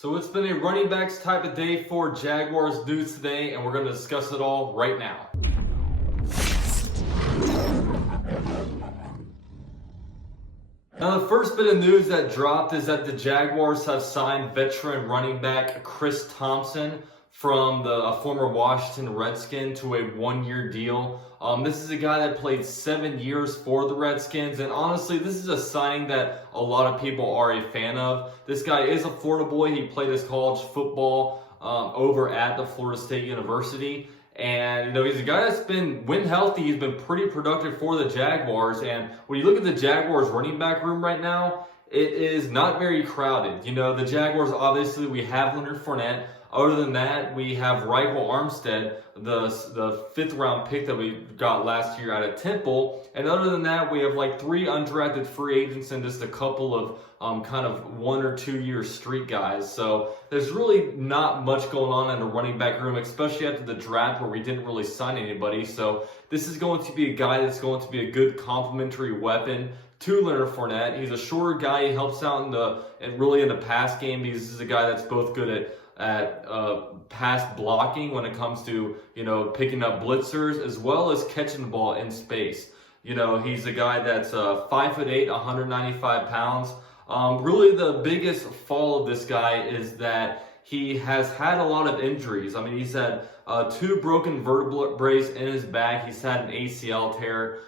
So it's been a running backs type of day for Jaguars news today, and we're going to discuss it all right now. Now, the first bit of news that dropped is that the Jaguars have signed veteran running back Chris Thompson from a former Washington Redskin to a one-year deal. This is a guy that played 7 years for the Redskins, and honestly, this is a signing that a lot of people are a fan of. This guy is a Florida boy. He played his college football over at the Florida State University. And, he's a guy that's been, when healthy, he's been pretty productive for the Jaguars. And when you look at the Jaguars running back room right now, it is not very crowded. The Jaguars, obviously, we have Leonard Fournette. Other than that, we have Ryquell Armstead, the fifth-round pick that we got last year out of Temple. And other than that, we have like 3 undrafted free agents and just a couple of kind of 1 or 2 year street guys. So there's really not much going on in the running back room, especially after the draft where we didn't really sign anybody. So this is going to be a guy that's going to be a good complementary weapon to Leonard Fournette. He's a shorter guy. He helps out in the pass game because this is a guy that's both good at pass blocking when it comes to, picking up blitzers as well as catching the ball in space. He's a guy that's 5'8", 195 pounds. Really the biggest fall of this guy is that he has had a lot of injuries. I mean, he's had 2 broken vertebrae in his back. He's had an ACL tear,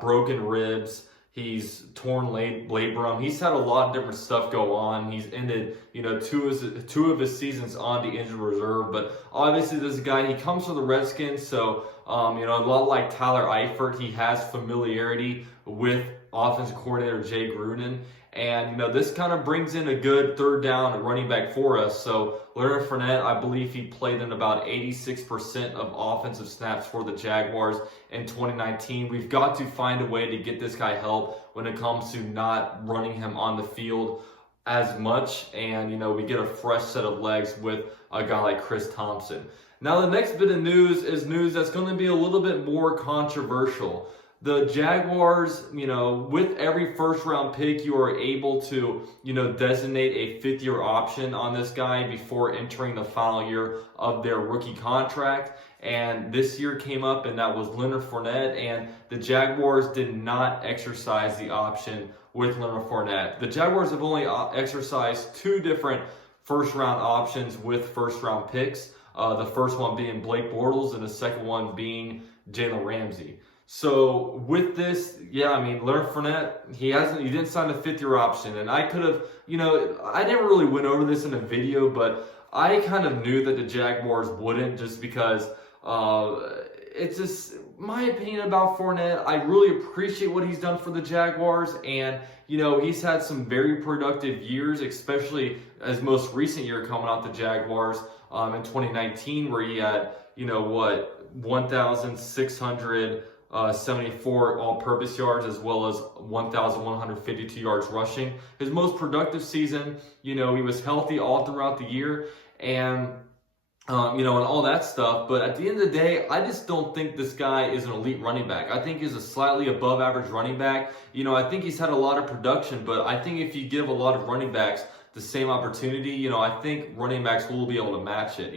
broken ribs. He's torn labrum. He's had a lot of different stuff go on. He's ended, 2 of his seasons on the injured reserve. But obviously, this guy, he comes from the Redskins, so a lot like Tyler Eifert, he has familiarity with offensive coordinator Jay Gruden. And, this kind of brings in a good third down running back for us. So Leonard Fournette, I believe he played in about 86% of offensive snaps for the Jaguars in 2019. We've got to find a way to get this guy help when it comes to not running him on the field as much. And, we get a fresh set of legs with a guy like Chris Thompson. Now, the next bit of news is news that's going to be a little bit more controversial. The Jaguars, with every first-round pick, you are able to, designate a fifth-year option on this guy before entering the final year of their rookie contract. And this year came up, and that was Leonard Fournette, and the Jaguars did not exercise the option with Leonard Fournette. The Jaguars have only exercised 2 different first-round options with first-round picks. The first one being Blake Bortles, and the second one being Jalen Ramsey. So with this, Leonard Fournette, he didn't sign the 5th-year option, and I could have, I never really went over this in a video, but I kind of knew that the Jaguars wouldn't, just because it's just my opinion about Fournette. I really appreciate what he's done for the Jaguars, and he's had some very productive years, especially his most recent year coming out the Jaguars in 2019, where he had 1,674 all-purpose yards, as well as 1,152 yards rushing. His most productive season, he was healthy all throughout the year, and and all that stuff. But at the end of the day, I just don't think this guy is an elite running back. I think he's a slightly above average running back. I think he's had a lot of production, but I think if you give a lot of running backs the same opportunity, I think running backs will be able to match it.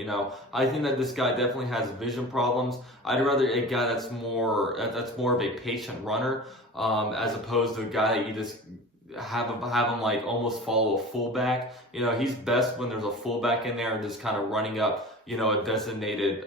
I think that this guy definitely has vision problems. I'd rather a guy that's more of a patient runner, as opposed to a guy that you just have him like almost follow a fullback. He's best when there's a fullback in there and just kind of running up, a designated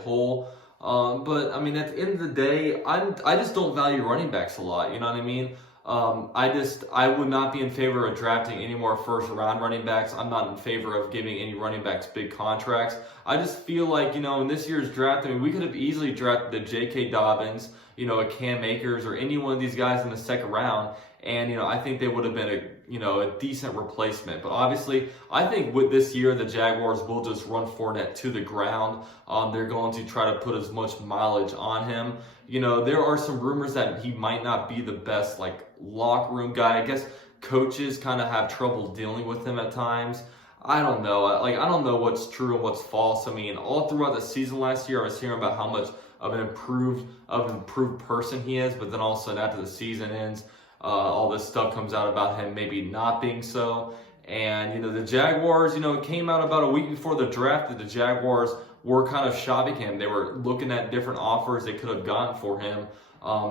hole. But I mean, at the end of the day, I just don't value running backs a lot. You know what I mean? I would not be in favor of drafting any more first-round running backs. I'm not in favor of giving any running backs big contracts. I just feel like, in this year's draft, we could have easily drafted the J.K. Dobbins, a Cam Akers, or any one of these guys in the second round. And, I think they would have been a decent replacement. But obviously, I think with this year, the Jaguars will just run Fournette to the ground. They're going to try to put as much mileage on him. There are some rumors that he might not be the best, locker room guy. I guess coaches kind of have trouble dealing with him at times. I don't know. I don't know what's true and what's false. I mean, all throughout the season last year, I was hearing about how much of an improved person he is. But then all of a sudden, after the season ends, all this stuff comes out about him maybe not being so. And, you know, the Jaguars, you know, it came out about a week before the draft that the Jaguars were kind of shopping him. They were looking at different offers they could have gotten for him.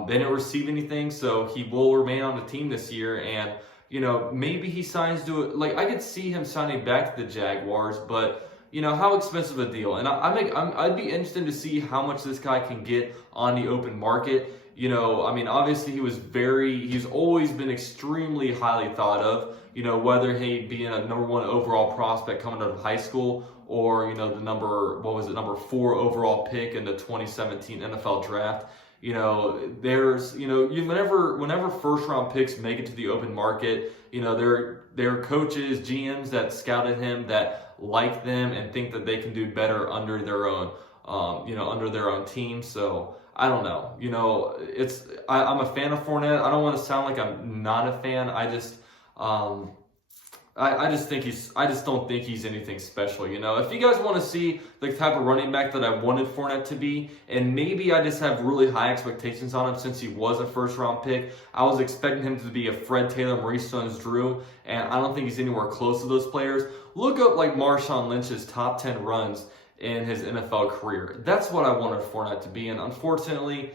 They didn't receive anything, so he will remain on the team this year. And, you know, maybe he signs to it. Like, I could see him signing back to the Jaguars, but, you know, how expensive a deal? And I'd be interested to see how much this guy can get on the open market. You know, I mean, obviously he's always been extremely highly thought of, you know, whether he being a #1 overall prospect coming out of high school or, you know, the number 4 overall pick in the 2017 NFL draft. You know, there's, you know, whenever first round picks make it to the open market, you know, there are coaches, GMs that scouted him that like them and think that they can do better under their own, under their own team. So I don't know. You know, I'm a fan of Fournette. I don't want to sound like I'm not a fan. I just don't think he's anything special. You know, if you guys want to see the type of running back that I wanted Fournette to be, and maybe I just have really high expectations on him since he was a first round pick. I was expecting him to be a Fred Taylor, Maurice Jones-Drew, and I don't think he's anywhere close to those players. Look up like Marshawn Lynch's top 10 runs in his NFL career. That's what I wanted Fournette to be, and unfortunately,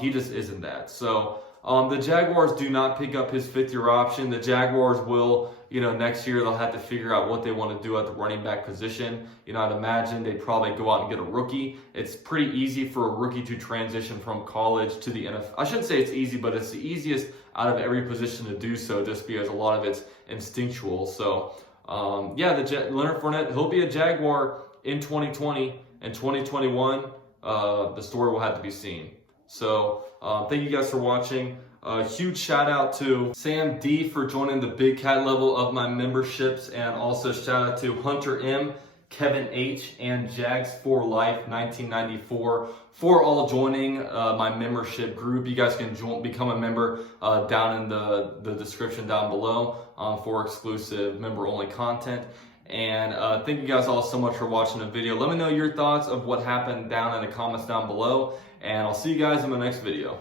he just isn't that. So the Jaguars do not pick up his 5th-year option. The Jaguars will, you know, next year they'll have to figure out what they want to do at the running back position. You know, I'd imagine they'd probably go out and get a rookie. It's pretty easy for a rookie to transition from college to the NFL. I shouldn't say it's easy, but it's the easiest out of every position to do so, just because a lot of it's instinctual. So, Leonard Fournette, he'll be a Jaguar in 2020 and 2021. The story will have to be seen. So thank you guys for watching. Huge shout out to Sam D for joining the Big Cat level of my memberships, and also shout out to Hunter M, Kevin H, and Jags for Life 1994 for all joining my membership group. You guys can become a member down in the description down below for exclusive member-only content. And thank you guys all so much for watching the video. Let me know your thoughts of what happened down in the comments down below, and I'll see you guys in my next video.